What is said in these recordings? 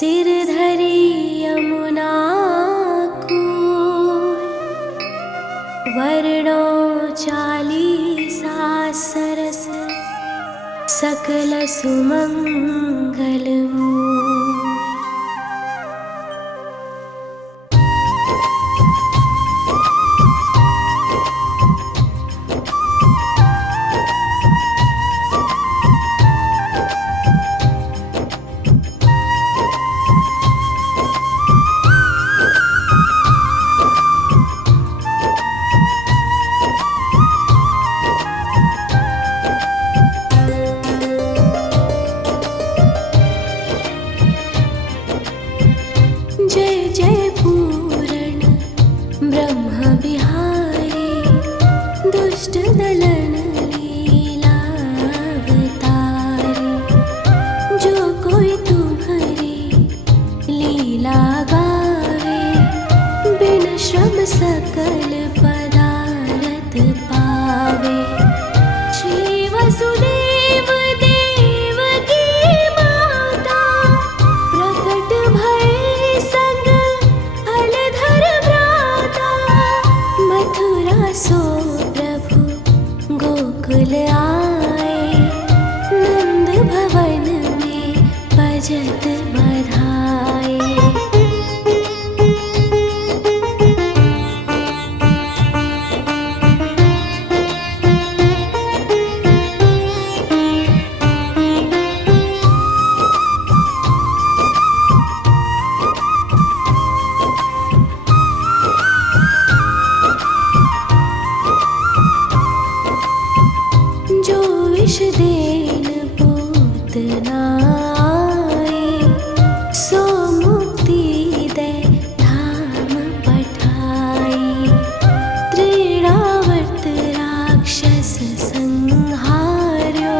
सिर धरी यमुना कूल, वर्णो चालीसा सरस, सकल सुमंगल मूल। जय जय पूरण ब्रह्म बिहारी, दुष्ट दलन लीलावतारी। जो कोई तुम्हारी लीला गावे, बिन श्रम सकल पदारथ पावे। श्री वसुदेव देवकी माता, प्रकट भय संग फलधर भ्राता। मथुरा सो प्रभु गोकुल आए, नंद भवन में बजत बधाए। जो विष देन पूतना आए, सो मुक्ति दे धाम पठाई। त्रिरावर्त राक्षस संहार्यो,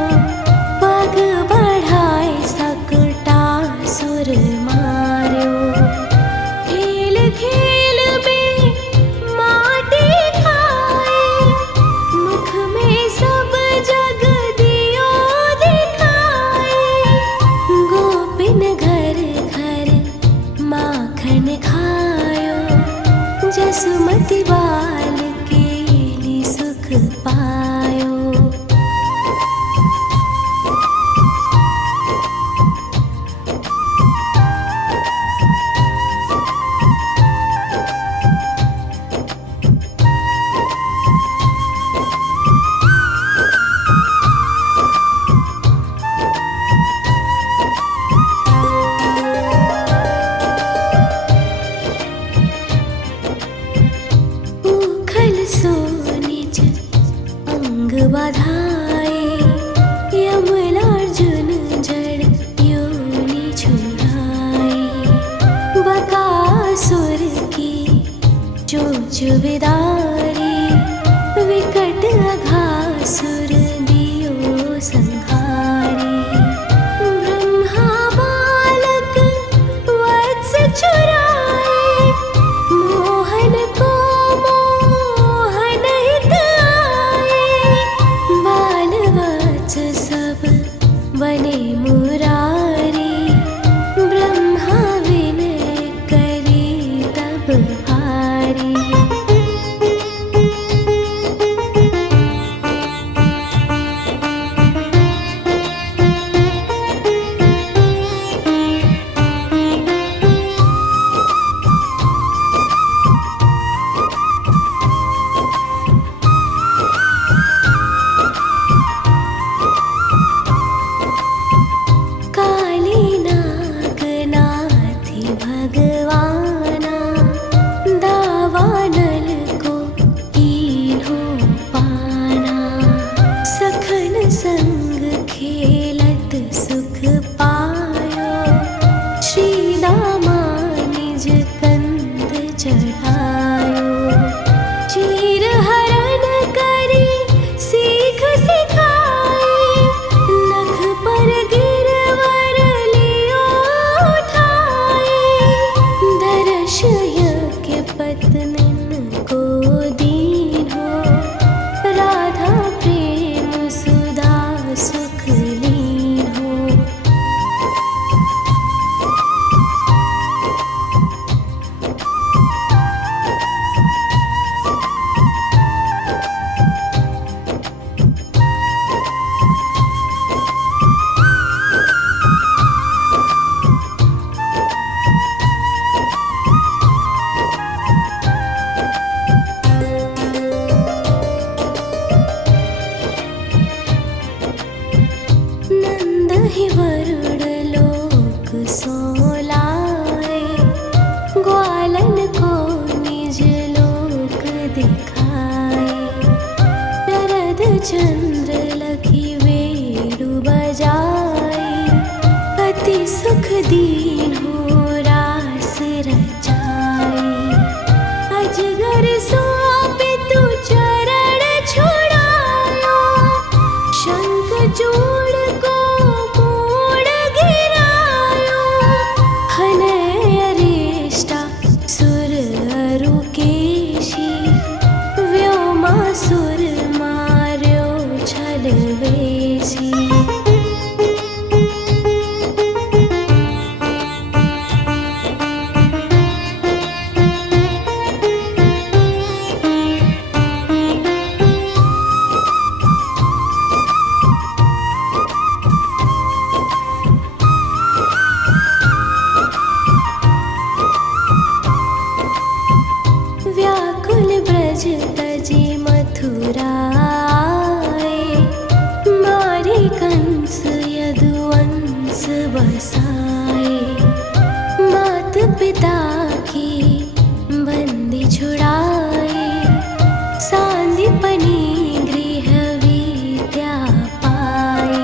पग बढ़ाए सकटासुर मार्यो। खेल खेल में माटी खाए, मुख में सब जग दियो दिखाए। गोपिन घर घर माखन खायो, जसुमति बाल केली सुख पायो। उखल सो निज अंग बधाए, यमलार्जुन जड़ योनि छुड़ाए। बकासुर की चोंच विदारी, विकट अघासुर दियो संहारी। ब्रह्मा बालक वत्स चुराए, मोहन को मोहन हित आए। बाल वत्स सब बने मुरारी, ब्रह्मा विनय करे तब हारी। अति सुख दीन्हो रास रचाए। अजगर सौंपे तू चरण छुड़ायो, शंख चूड़ को मोड़ गिरायो। हनय अरिष्टा सुर अरुकेशी, व्योमासुर मार्यो छलवेशी। व्याकुल ब्रज तजे मथुरा आए, मारे कंस यदुवंश बसाए। मात पिता की बंदी छुड़ाए, सांदीपनि गृह विद्या पाए।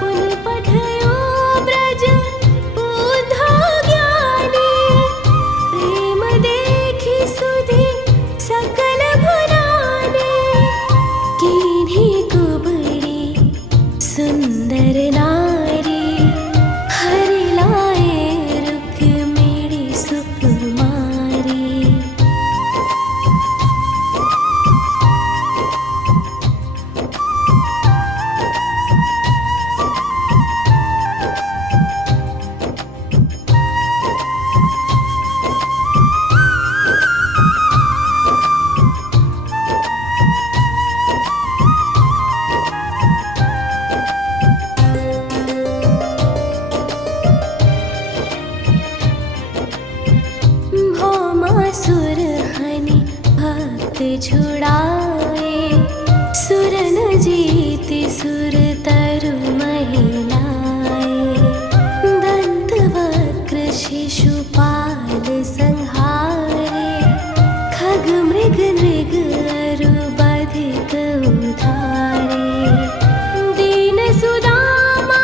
पुन पठयो ब्रज बुद्धो ज्ञानी, प्रेम देखि सुधि सकल भुलाने। कीन्ही कुबड़ी सुंदर नारी, हरि लाए रुक्मिणी सुकुमारी। भौमासुर हनि भक्त छुड़ाए, सुरन जीति सुर तरु महिलाए। दंत वक्र शिशुपाल संहारे, खग मृग नृग अरु बधिक उधारे। दीन सुदामा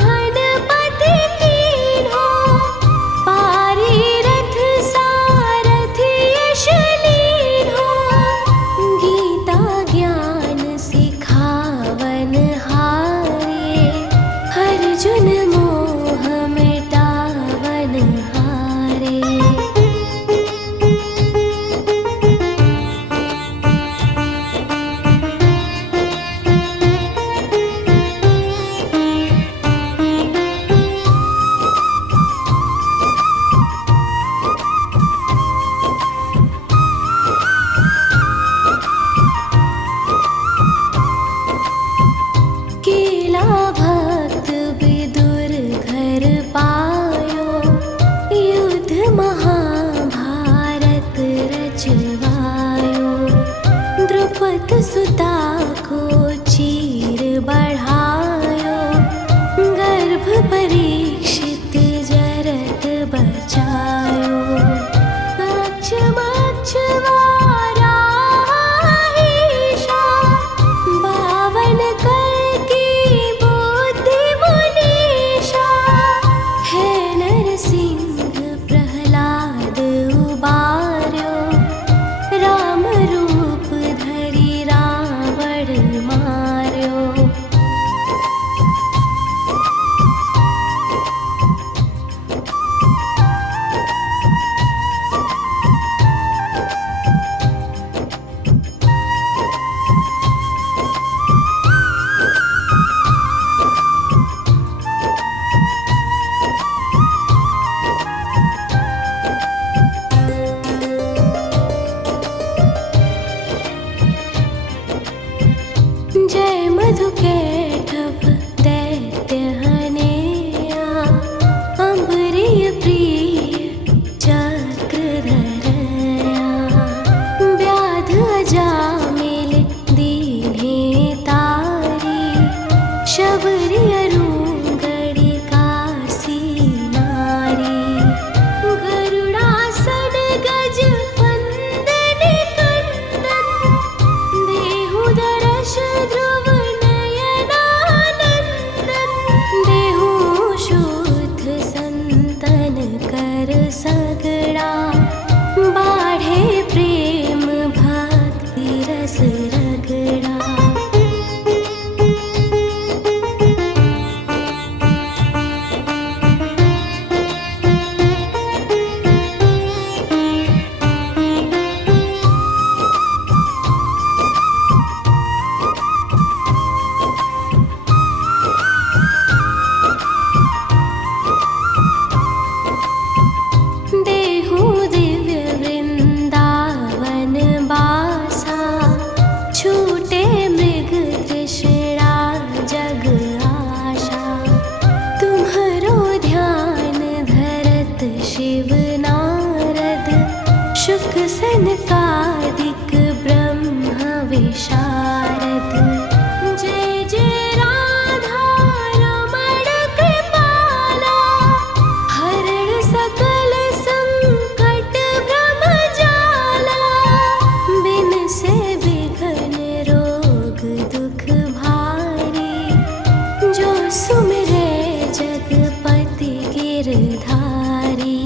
धनपति कीन्हो, पारी रथ सारथि यश लीन्हो। शिव नारद शुक सनकादिक ब्रह्म विशारद। जय जय राधा रमण कृपाला, हरण सकल संकट भ्रम जाला। बिन से विघ्न रोग दुख भारी, जो सुमिरे जगपति गिरधारी।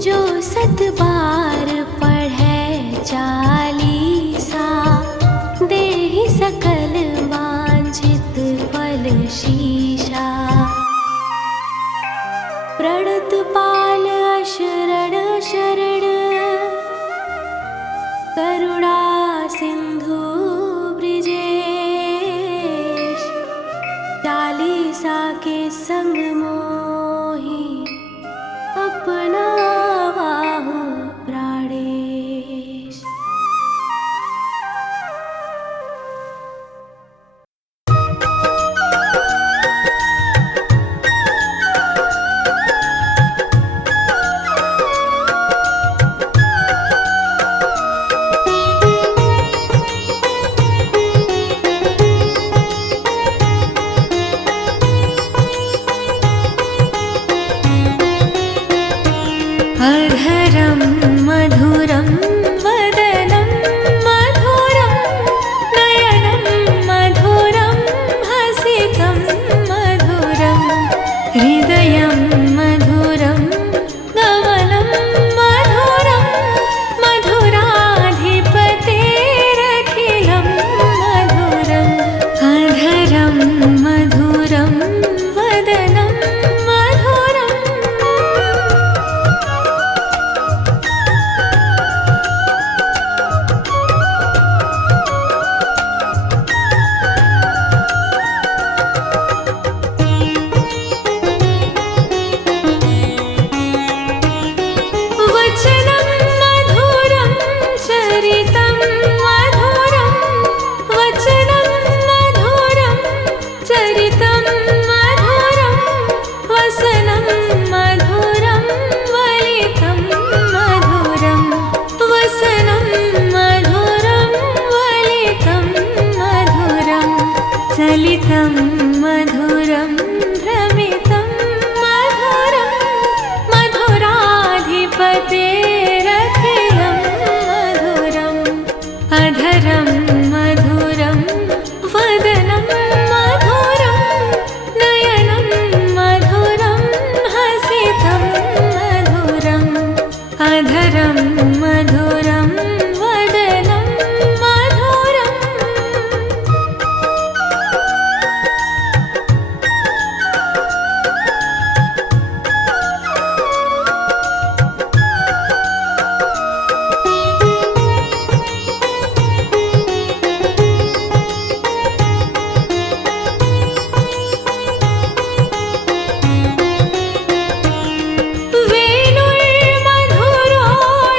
जो सत बार पढ़े चालीसा, देहि सकल वांछित फल शीशा। प्रणत पाल अशरण शरण, करुणा सिंधु ब्रिजेश। चालीसा के संग मोहि अपना बाहु प्राणेश। अधरं मधुरं वदनं मधुरं, नयनं मधुरं हसितं मधुरं। हृदयं मधुरं गमनं मधुरं, मधुराधिपतेरखिलं मधुरम्। अधरं मधुरं वदनं मधुरम्। वचनं मधुरं चरितं मधुरं, वचनं मधुरं चरितं मधुरं। वसनं मधुरं वलितं मधुरं, वसनं मधुरं वलितं मधुरं। चलितं मधुरं भ्रमितं मधुरं, मधुराधिपतेरखिलं मधुरम्। अधरं मधुरं वदनं मधुरं, नयनं मधुरं हसितं मधुरम्। अधरं मधुरं वदनं मधुरम्। वेणुर्मधुरो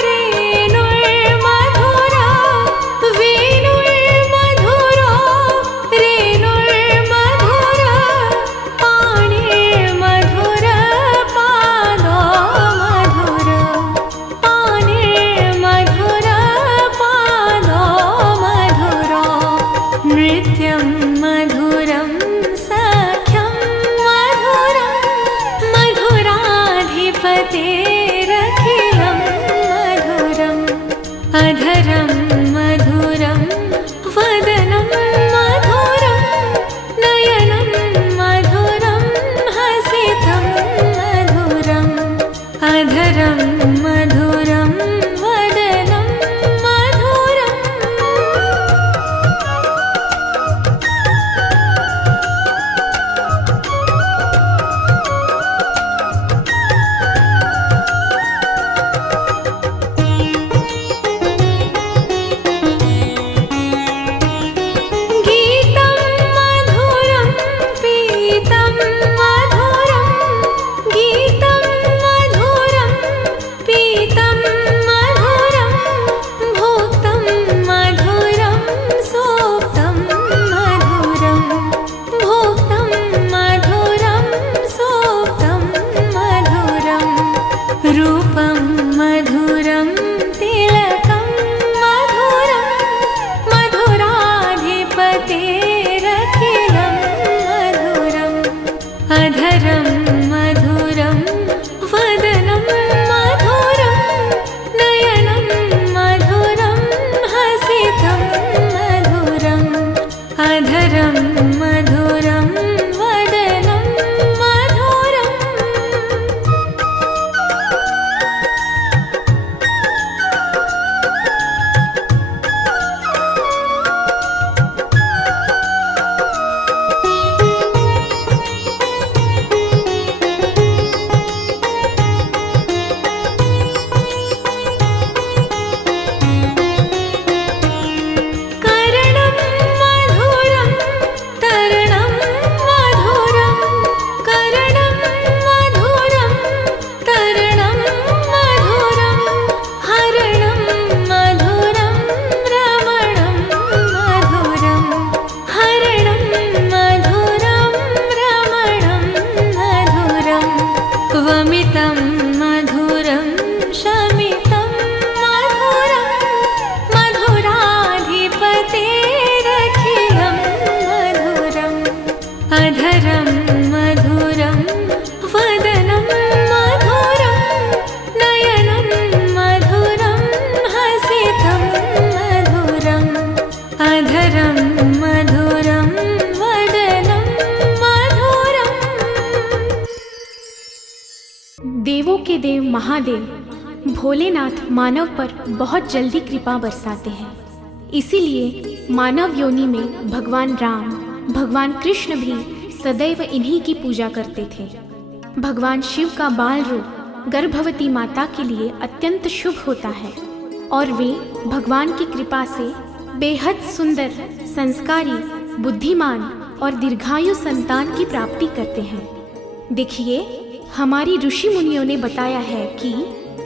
रेणुर्मधुरा, वेणुर्मधुरो रेणुर्मधुरा। पाणिर्मधुर पादो मधुर, पाणिर्मधुर पादो मधुरो। नृत्यं मधुरं सख्यं मधुरं, मधुराधिपतेरखिलं मधुरम्। अधरं मधुरं वदनं मधुरं, नयनं मधुरं हसितं मधुरम्। अधरं मधुरं वदनं मधुरम्। देवों के देव महादेव भोलेनाथ मानव पर बहुत जल्दी कृपा बरसाते हैं। इसीलिए मानव योनि में भगवान राम, भगवान कृष्ण भी सदैव इन्हीं की पूजा करते थे। भगवान शिव का बाल रूप गर्भवती माता के लिए अत्यंत शुभ होता है और वे भगवान की कृपा से बेहद सुंदर, संस्कारी, बुद्धिमान और दीर्घायु संतान की प्राप्ति करते हैं। देखिए, हमारी ऋषि मुनियों ने बताया है कि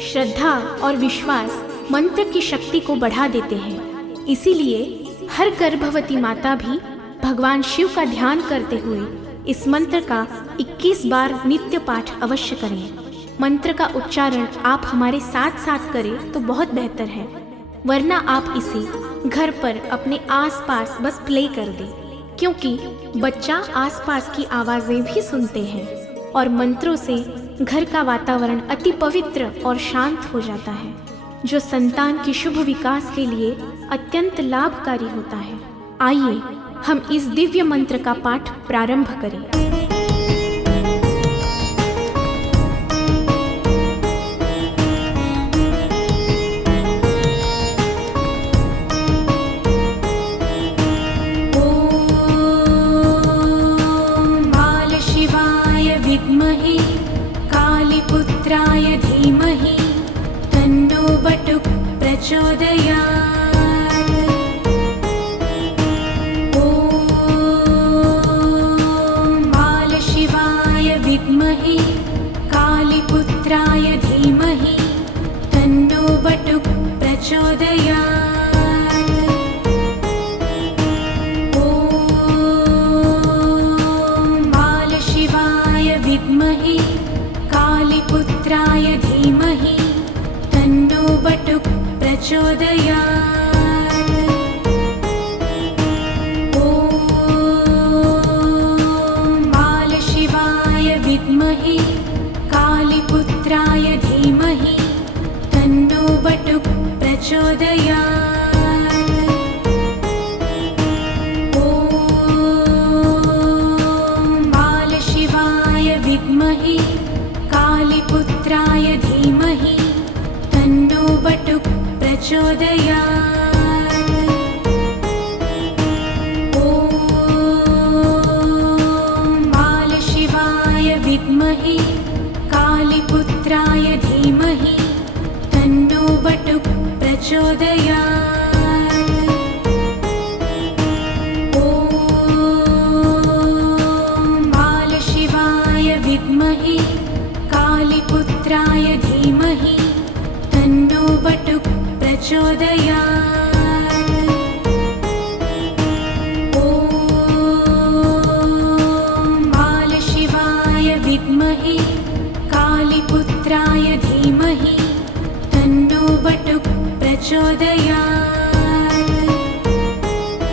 श्रद्धा और विश्वास मंत्र की शक्ति को बढ़ा देते हैं। इसीलिए हर गर्भवती माता भी भगवान शिव का ध्यान करते हुए इस मंत्र का 21 बार नित्य पाठ अवश्य करें। मंत्र का उच्चारण आप हमारे साथ साथ करें तो बहुत बेहतर है, वरना आप इसे घर पर अपने आसपास बस प्ले कर दें, क्योंकि बच्चा आसपास की आवाज़ें भी सुनते हैं और मंत्रों से घर का वातावरण अति पवित्र और शांत हो जाता है, जो संतान के शुभ विकास के लिए अत्यंत लाभकारी होता है। आइए हम इस दिव्य मंत्र का पाठ प्रारंभ करें। विद्महे कालीपुत्राय धीमहि तन्नो बटुक प्रचोदयात्। ॐ बालशिवाय विद्महे कालीपुत्राय धीमहि तन्नो बटुक प्रचोदयात्। विद्महे कालीपुत्राय धीमहि तन्नो बटुक प्रचोदयात्। ॐ बालशिवाय विद्महे कालीपुत्राय धीमहि तन्नो बटुक प्रचोदयात्। विद्महे कालीपुत्राय धीमहि तन्नो बटुक प्रचोदयात्। ॐ बालशिवाय विद्महे कालीपुत्राय धीमहि तन्नो बटुक प्रचोदयात्। विद्महे कालीपुत्राय धीमहि तन्नो बटुक प्रचोदयात्। ॐ बालशिवाय विद्महे कालीपुत्राय धीमहि तन्नो बटुक प्रचोदयात्। विद्महे कालीपुत्राय धीमहि तन्नो बटुक प्रचोदयात्। ॐ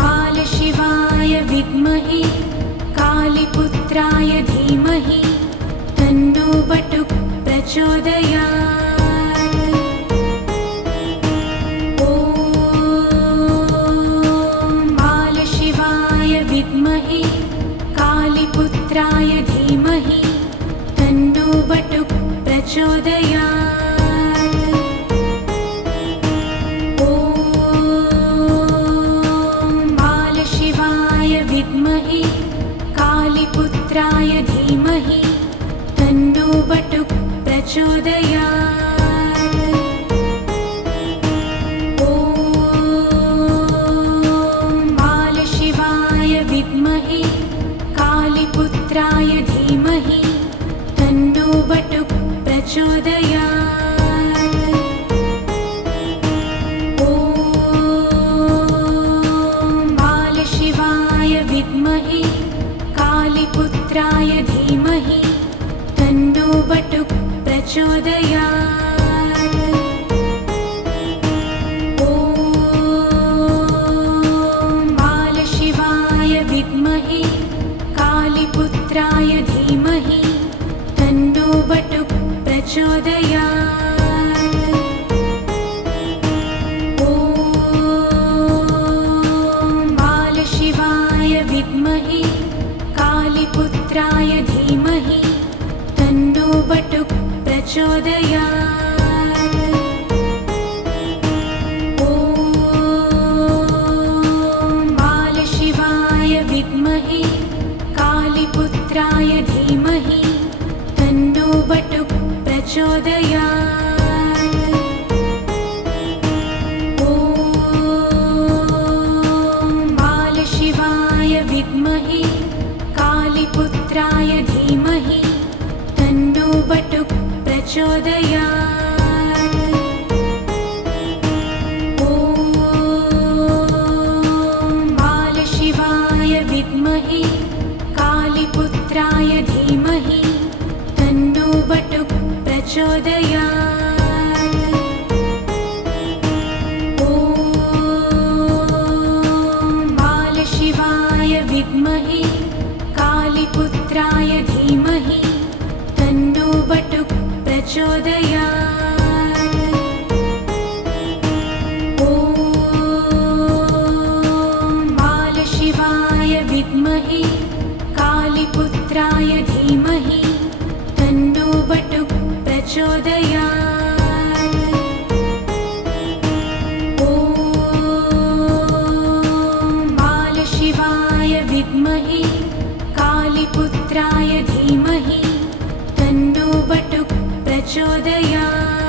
बालशिवाय विद्महे कालीपुत्राय धीमहि तन्नो बटुक प्रचोदयात्। विद्महे कालीपुत्राय धीमहि तन्नो बटुक प्रचोदयात्। ॐ बालशिवाय विद्महे कालीपुत्राय धीमहि तन्नो बटुक प्रचोदयात्। विद्महे कालीपुत्राय धीमहि तन्नो बटुक प्रचोदयात्। ॐ बालशिवाय विद्महे कालीपुत्राय धीमहि तन्नो बटुक प्रचोदयात्। ॐ बालशिवाय विद्महे ॐ बालशिवाय विद्महे कालीपुत्राय धीमहि तन्नो बटुक प्रचोदयात्। ॐ बालशिवाय विद्महे कालीपुत्राय धीमहि तन्नो बटुक प्रचोदयात्। ॐ बालशिवाय विद्महे कालीपुत्राय धीमहि तन्नो बटुक प्रचोदयात्। ॐ बालशिवाय विद्महे कालीपुत्राय धीमहि तन्नो बटुक प्रचोदयात्। ॐ बालशिवाय विद्महे कालीपुत्राय धीमहि तन्नो बटुक प्रचोदयात्। ॐ बालशिवाय विद्महे कालीपुत्राय धीमहि तन्नो बटुक प्रचोदयात्।